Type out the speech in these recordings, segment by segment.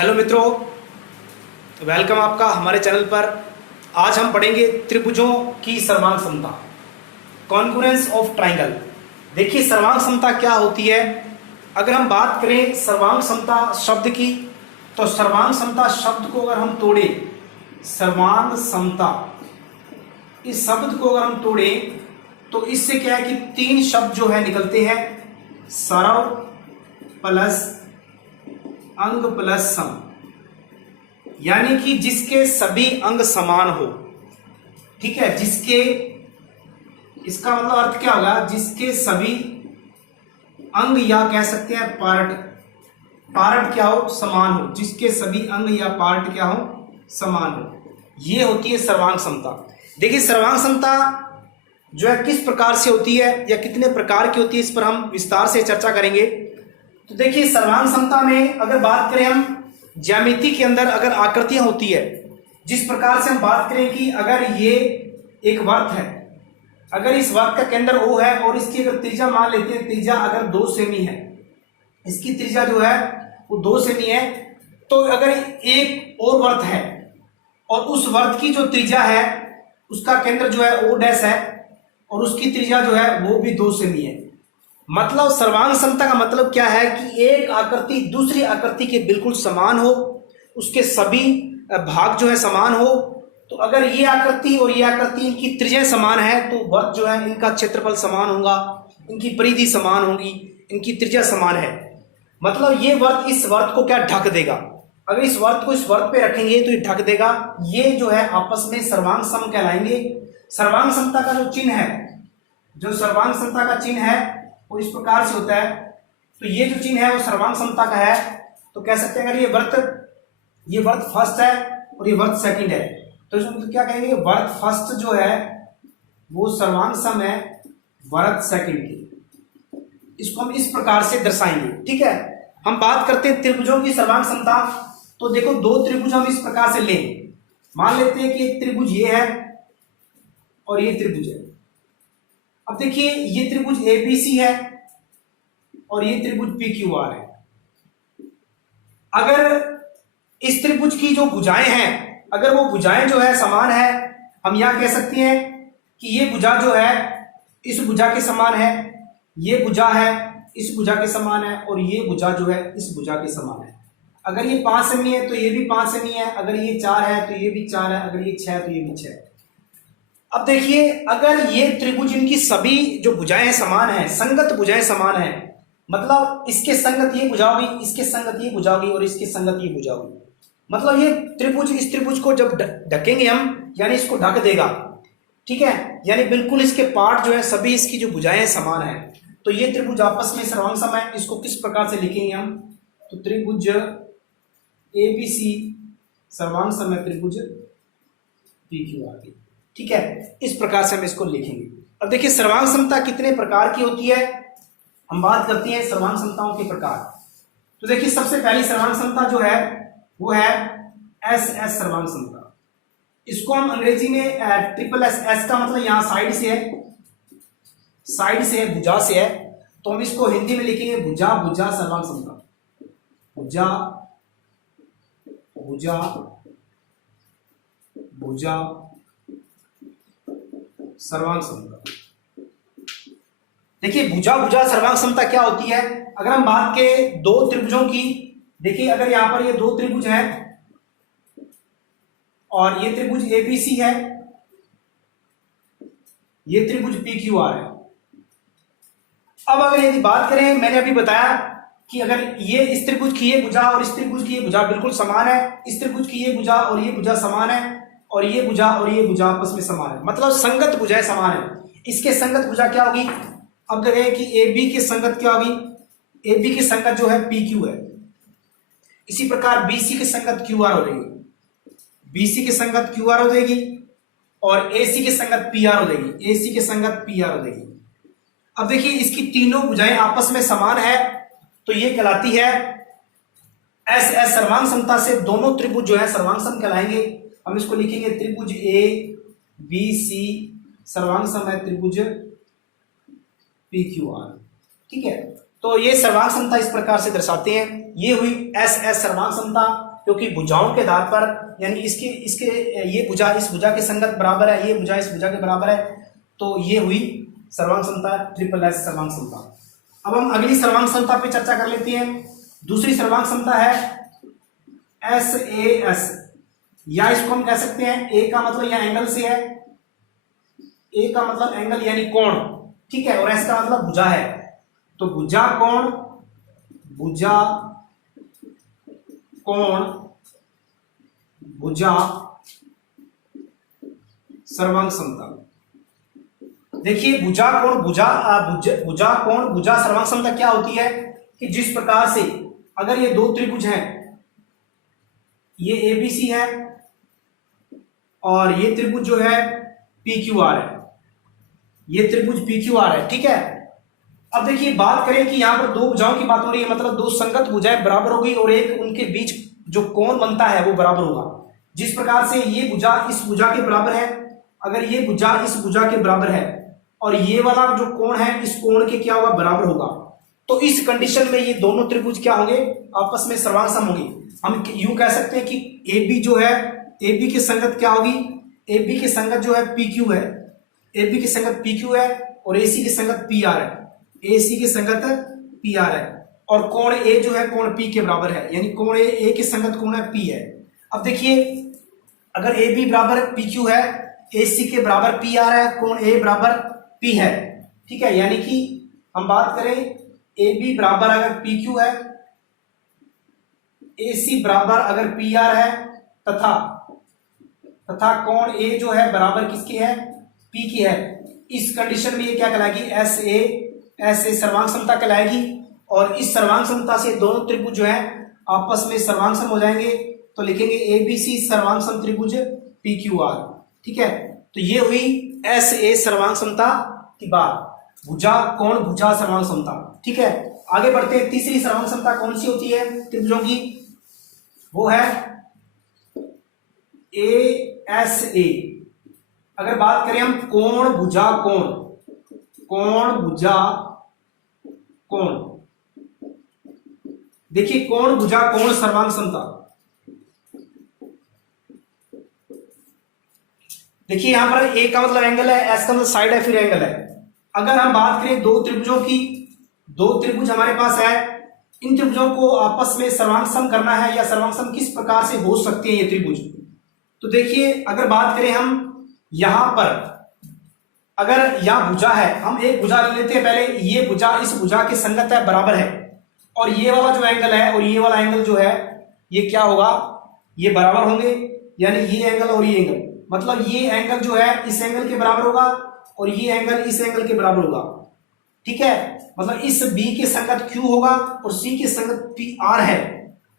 Hello मित्रों, welcome आपका हमारे चैनल पर। आज हम पढ़ेंगे त्रिभुजों की सर्वांग समता, कॉन्ग्रुएंस ऑफ ट्राइंगल। देखिए सर्वांग समता क्या होती है। अगर हम बात करें सर्वांग समता शब्द की, तो सर्वांग समता शब्द को अगर हम तोड़े, सर्वांग समता इस शब्द को अगर हम तोड़े तो इससे क्या है कि तीन शब्द जो है निकलते हैं, सरव प्लस अंग प्लस सम, यानी कि जिसके सभी अंग समान हो। ठीक है, जिसके, इसका मतलब अर्थ क्या होगा, जिसके सभी अंग या कह सकते हैं पार्ट क्या हो, समान हो, जिसके सभी अंग या पार्ट क्या हो, समान हो। ये होती है सर्वांग समता। देखिए सर्वांग समता जो है किस प्रकार से होती है या कितने प्रकार की होती है, इस पर हम विस्तार से चर्चा करेंगे। तो देखिए सर्वांग समता में अगर बात करें हम, ज्यामिति के अंदर अगर आकृतियां होती है, जिस प्रकार से हम बात करें कि अगर ये एक वर्त है, अगर इस वर्त का केंद्र O है और इसकी अगर त्रिज्या मान लेते हैं, त्रिज्या अगर 2 सेमी है, इसकी त्रिज्या जो है वो 2 सेमी है, तो अगर एक और वर्त है और उस वर्त की जो त्रिज्या है उसका केंद्र जो है O डैश है और उसकी त्रिज्या जो है वो भी 2 सेमी है। मतलब सर्वांग समता का मतलब क्या है कि एक आकृति दूसरी आकृति के बिल्कुल समान हो, उसके सभी भाग जो है समान हो। तो अगर ये आकृति और ये आकृति इनकी त्रिज्या समान है तो वर्त जो है इनका क्षेत्रफल समान होगा, इनकी परिधि समान होगी, इनकी त्रिज्या समान है। मतलब ये वर्त इस वर्त को क्या ढक देगा, अगर इस वर्त को इस वर्त पे रखेंगे तो ये ढक देगा। ये जो है आपस में सर्वांग सम कहलाएंगे। सर्वांग समता का जो चिन्ह है, जो सर्वांग समता का चिन्ह है वो इस प्रकार से होता है। तो ये जो चिन्ह है वो सर्वांग समता का है। तो कह सकते हैं अगर ये वर्त फर्स्ट है और ये वर्त सेकंड है, तो इसमें क्या कहेंगे, वर्त फर्स्ट जो है वो सर्वांग सम है वर्त सेकंड की। इसको हम इस प्रकार से दर्शाएंगे। ठीक है, हम बात करते हैं त्रिभुजों की सर्वांग समता। तो देखो दो त्रिभुज हम इस प्रकार से लें, मान लेते हैं कि एक त्रिभुज ये है और ये त्रिभुज है। अब देखिए ये त्रिभुज ABC है और ये त्रिभुज PQR है। अगर इस त्रिभुज की जो भुजाएं हैं, अगर वो भुजाएं जो है समान है, हम यहां कह सकते हैं कि ये भुजा जो है इस भुजा के समान है, ये भुजा है इस भुजा के समान है और ये भुजा जो है इस भुजा के समान है। अगर ये 5 सेमी है तो ये भी 5 सेमी है, अगर ये 4 है तो ये भी 4 है, अगर ये 6 है तो ये भी 6 है। अब देखिए अगर ये त्रिभुज इनकी सभी जो भुजाएं समान है, संगत भुजाएं समान है, मतलब इसके संगत ये भुजा होगी, इसके संगत ये भुजा होगी और इसके संगत ये भुजा होगी। मतलब ये त्रिभुज इस त्रिभुज को जब ढकेंगे हम, यानी इसको ढक देगा। ठीक है, यानी बिल्कुल इसके पार्ट जो है सभी इसकी जो भुजाएं समान है, तो ये त्रिभुज आपस में सर्वांग सम है। इसको किस प्रकार से लिखेंगे हम, तो त्रिभुज ABC सर्वांग सम है त्रिभुज PQR की। ठीक है, इस प्रकार से हम इसको लिखेंगे। अब देखिए सर्वांग समता कितने प्रकार की होती है, हम बात करते हैं सर्वांग समताओं के प्रकार। तो देखिए सबसे पहली सर्वांग समता जो है वो है SS सर्वांग समता। इसको हम अंग्रेजी में ट्रिपल S का मतलब यहां साइड से है, साइड से है, भुजा से है, तो हम इसको हिंदी में लिखेंगे भुजा भुजा सर्वांग समता। भुजा भुजा भुजा सर्वांग समता। देखिए भुजा भुजा सर्वांग समता क्या होती है। अगर हम बात करें दो त्रिभुजों की, देखिए अगर यहां पर ये दो त्रिभुज हैं और ये त्रिभुज ABC है, ये त्रिभुज PQR है। अब अगर यदि बात करें, मैंने अभी बताया कि अगर ये इस त्रिभुज की ये भुजा और इस त्रिभुज की ये भुजा बिल्कुल समान है, इस त्रिभुज की ये भुजा और ये भुजा समान है, और ये भुजा और ये भुजा आपस में समान है, मतलब संगत भुजाएं समान है। इसके संगत भुजा क्या होगी, अब देखें कि AB की संगत क्या होगी, AB की संगत जो है PQ है। इसी प्रकार BC की संगत QR हो जाएगी, BC की संगत QR हो जाएगी और AC की संगत PR हो जाएगी, AC की संगत PR हो जाएगी। अब देखिए इसकी तीनों भुजाएं आपस में समान है, तो ये कहलाती है SS सर्वांग समता से दोनों त्रिभुज जो है सर्वांग सम कहलाएंगे। हम इसको लिखेंगे त्रिभुज ABC सर्वांग सम है त्रिभुज PQR। ठीक है, तो ये सर्वांग समता इस प्रकार से दर्शाते हैं। ये हुई SS सर्वांग समता। क्योंकि भुजाओं के आधार पर, यानी इसके इसके ये भुजा इस भुजा के संगत बराबर है, ये भुजा इस भुजा के बराबर है, तो ये हुई सर्वांग समता, ट्रिपल एस सर्वांग समता। अब हम अगली सर्वांग समता पे चर्चा कर लेते हैं। दूसरी सर्वांग समता है एस ए एस, या इसको हम कह सकते हैं ए का मतलब यहां एंगल से है, ए का मतलब एंगल यानी कोण, ठीक है, और एस का मतलब भुजा है, तो भुजा कोण, भुजा कोण, भुजा सर्वांग समता। देखिए भुजा कोण भुजा कोण भुजा सर्वांग समता क्या होती है कि जिस प्रकार से अगर ये दो त्रिभुज हैं, ये एबीसी है और ये त्रिभुज जो है पीक्यूआर है, ये त्रिभुज पीक्यूआर है, ठीक है। अब देखिए बात करें कि यहां पर दो भुजाओं की बात हो रही है, मतलब दो संगत भुजाएं बराबर होगी और एक उनके बीच जो कोण बनता है वो बराबर होगा। जिस प्रकार से ये भुजा इस भुजा के बराबर है, अगर ये भुजा इस भुजा के बराबर है और ये वाला जो कोण है इस कोण के क्या होगा, बराबर होगा, तो इस कंडीशन में ये दोनों त्रिभुज क्या होंगे, आपस में सर्वांग सम होंगे। हम यूं कह सकते हैं कि ए बी जो है, ए बी की संगत क्या होगी, ए बी की संगत जो है पी क्यू है, ए बी की संगत पी क्यू है और ए सी की संगत पी आर है, ए सी की संगत पी आर है, और कोण ए जो है कोण पी के बराबर है, यानी कोण ए की संगत कोण है पी है। अब देखिए अगर ए बी बराबर पी क्यू है, ए सी के बराबर पी आर है, कोण ए बराबर पी है, ठीक है, यानी कि हम बात करें ए बी बराबर अगर पी क्यू है, ए सी बराबर अगर पी आर है, तथा कोण ए जो है बराबर किसकी है, पी की है, इस कंडीशन में ये क्या कहलाएगी, एस ए सर्वांग समता कहलाएगी। और इस सर्वांग समता से दोनों त्रिभुज जो है आपस में सर्वांग सम हो जाएंगे, तो लिखेंगे एबीसी सर्वांग सम त्रिभुज पी क्यू आर, ठीक है। तो ये हुई एस ए सर्वांग समता की बात, भुजा कोण भुजा सर्वांग समता, ठीक है। आगे बढ़ते हैं, तीसरी सर्वांग समता कौन सी होती है त्रिभुजों की, वो है ए एस ए। अगर बात करें हम कोण भुजा कोण, कोण भुजा कोण, देखिए कोण भुजा कोण सर्वांग समता, देखिए यहां पर ए का मतलब एंगल है, एस का मतलब साइड है, फिर एंगल है। अगर हम बात करें दो त्रिभुजों की, दो त्रिभुज हमारे पास है, इन त्रिभुजों को आपस में सर्वांग सम करना है, या सर्वांग सम किस प्रकार से हो सकते हैं ये त्रिभुज, तो देखिए अगर बात करें हम यहां पर, अगर यहां भुजा है, हम एक भुजा ले लेते हैं पहले, ये भुजा इस भुजा के संगत है, बराबर है, और ये वाला जो एंगल है और ये वाला एंगल जो है ये क्या होगा, ये बराबर होंगे, यानी ये एंगल और ये एंगल, मतलब ये एंगल जो है इस एंगल के बराबर होगा और ये एंगल इस एंगल के बराबर होगा, ठीक है। मतलब इस बी के संगत क्यू होगा और सी के संगत पी आर है,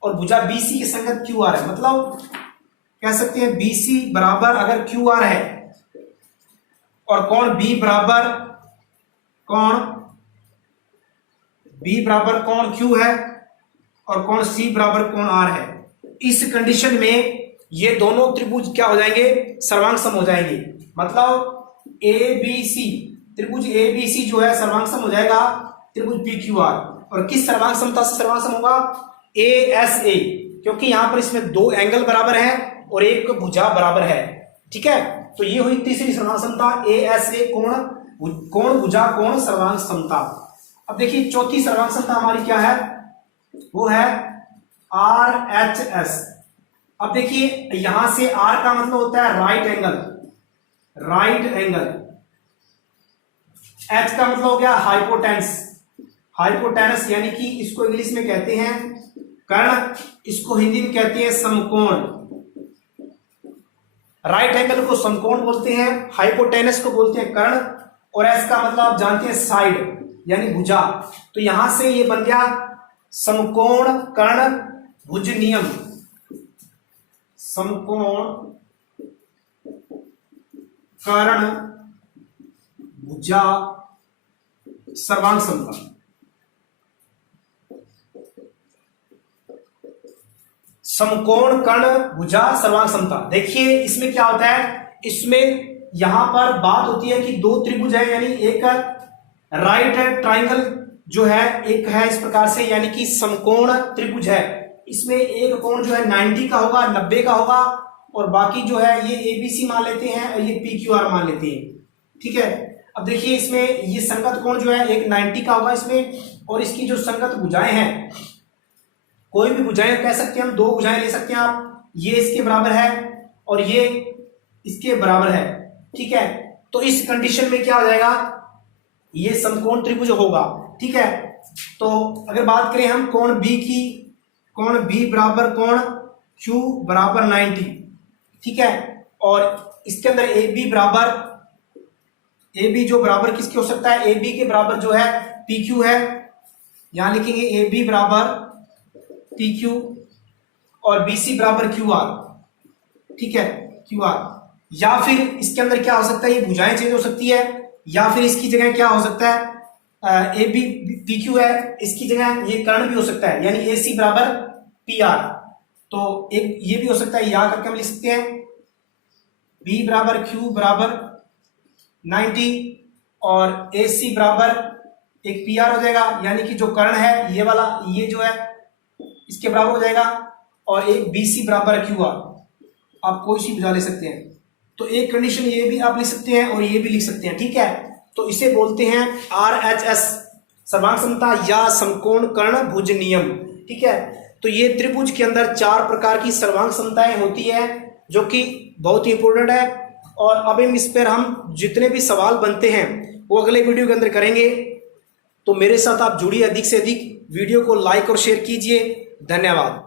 और भुजा बी सी के संगत क्यू आर है, मतलब कह सकते हैं बी सी बराबर अगर क्यू आर है और कोण बी बराबर कोण क्यू है और कोण सी बराबर कोण आर है, इस कंडीशन में ये दोनों त्रिभुज क्या हो जाएंगे, सर्वांग सम हो जाएंगे। मतलब ए बी सी, त्रिभुज ए बी सी जो है सर्वांग सम हो जाएगा त्रिभुज पी क्यू आर, और किस सर्वांग समता से सर्वांग सम होगा, ए एस ए, क्योंकि यहां पर इसमें दो एंगल बराबर है और एक भुजा बराबर है, ठीक है। तो ये हुई तीसरी सर्वांग समता, ए एस ए कोण भुजा कोण सर्वांग समता। अब देखिए चौथी सर्वांग समता हमारी क्या है, वो है आर एच एस। अब देखिए यहां से आर का मतलब होता है राइट एंगल, एच का मतलब हो गया हाइपोटेनस, यानी कि इसको इंग्लिश में कहते हैं कर्ण, इसको हिंदी में कहते हैं समकोण। राइट एंगल को समकोण बोलते हैं, हाइपोटेनस को बोलते हैं कर्ण, और एस का मतलब आप जानते हैं साइड यानी भुजा। तो यहां से ये बन गया समकोण कर्ण भुज नियम, समकोण कर्ण भुजा सर्वांग समता। समकोण कर्ण भुजा सर्वांग समता। देखिए इसमें क्या होता है, इसमें यहां पर बात होती है कि दो त्रिभुज है, यानी एक राइट ट्राइंगल जो है, एक है इस प्रकार से, यानी कि समकोण त्रिभुज है, इसमें एक कोण जो है 90 का होगा, 90 का होगा, और बाकी जो है ये एबीसी मान लेते हैं और ये पीक्यूआर मान लेते हैं। ठीक है, अब देखिए इसमें ये संगत कोण जो है एक 90 का होगा इसमें, और इसकी जो संगत भुजाएं हैं, कोई भी भुजाएं कह सकते हैं हम, दो भुजाएं ले सकते हैं आप, ये इसके बराबर है और ये इसके बराबर है। ठीक है, तो इस कंडीशन में क्या हो जाएगा, ये समकोण त्रिभुज होगा। ठीक है, तो अगर बात करें हम कोण बी की, कोण बी बराबर कोण क्यू बराबर 90। ठीक है, और इसके अंदर ए बी बराबर, ए बी जो बराबर किसके हो सकता है, ए बी के बराबर जो है पी क्यू है, यहां लिखेंगे ए बी बराबर पी क्यू, और बी सी बराबर क्यू आर। ठीक है, क्यू आर, या फिर इसके अंदर क्या हो सकता है, ये भुजाएं चेंज हो सकती है, या फिर इसकी जगह क्या हो सकता है, ए बी पी क्यू है, इसकी जगह ये कर्ण भी हो सकता है, यानी ए सी बराबर पी आर। तो एक ये भी हो सकता है, यहां करके हम लिख सकते हैं बी बराबर क्यू बराबर 90 और ए सी बराबर एक पी आर हो जाएगा, यानी कि जो कर्ण है ये वाला, ये जो है इसके बराबर हो जाएगा, और एक बी सी बराबर क्यू आर। आप कोई सी भुजा ले सकते हैं, तो एक कंडीशन ये भी आप लिख सकते हैं और ये भी लिख सकते हैं। ठीक है, तो इसे बोलते हैं RHS, सर्वांग समता या समकोण कर्ण भुज नियम। ठीक है, तो ये त्रिभुज के अंदर 4 प्रकार की सर्वांग समताएं होती है, जो कि बहुत ही इंपॉर्टेंट है। और अब इस पर हम जितने भी सवाल बनते हैं वो अगले वीडियो के अंदर करेंगे। तो मेरे साथ आप जुड़िए अधिक से अधिक, वीडियो को लाइक और शेयर कीजिए। धन्यवाद।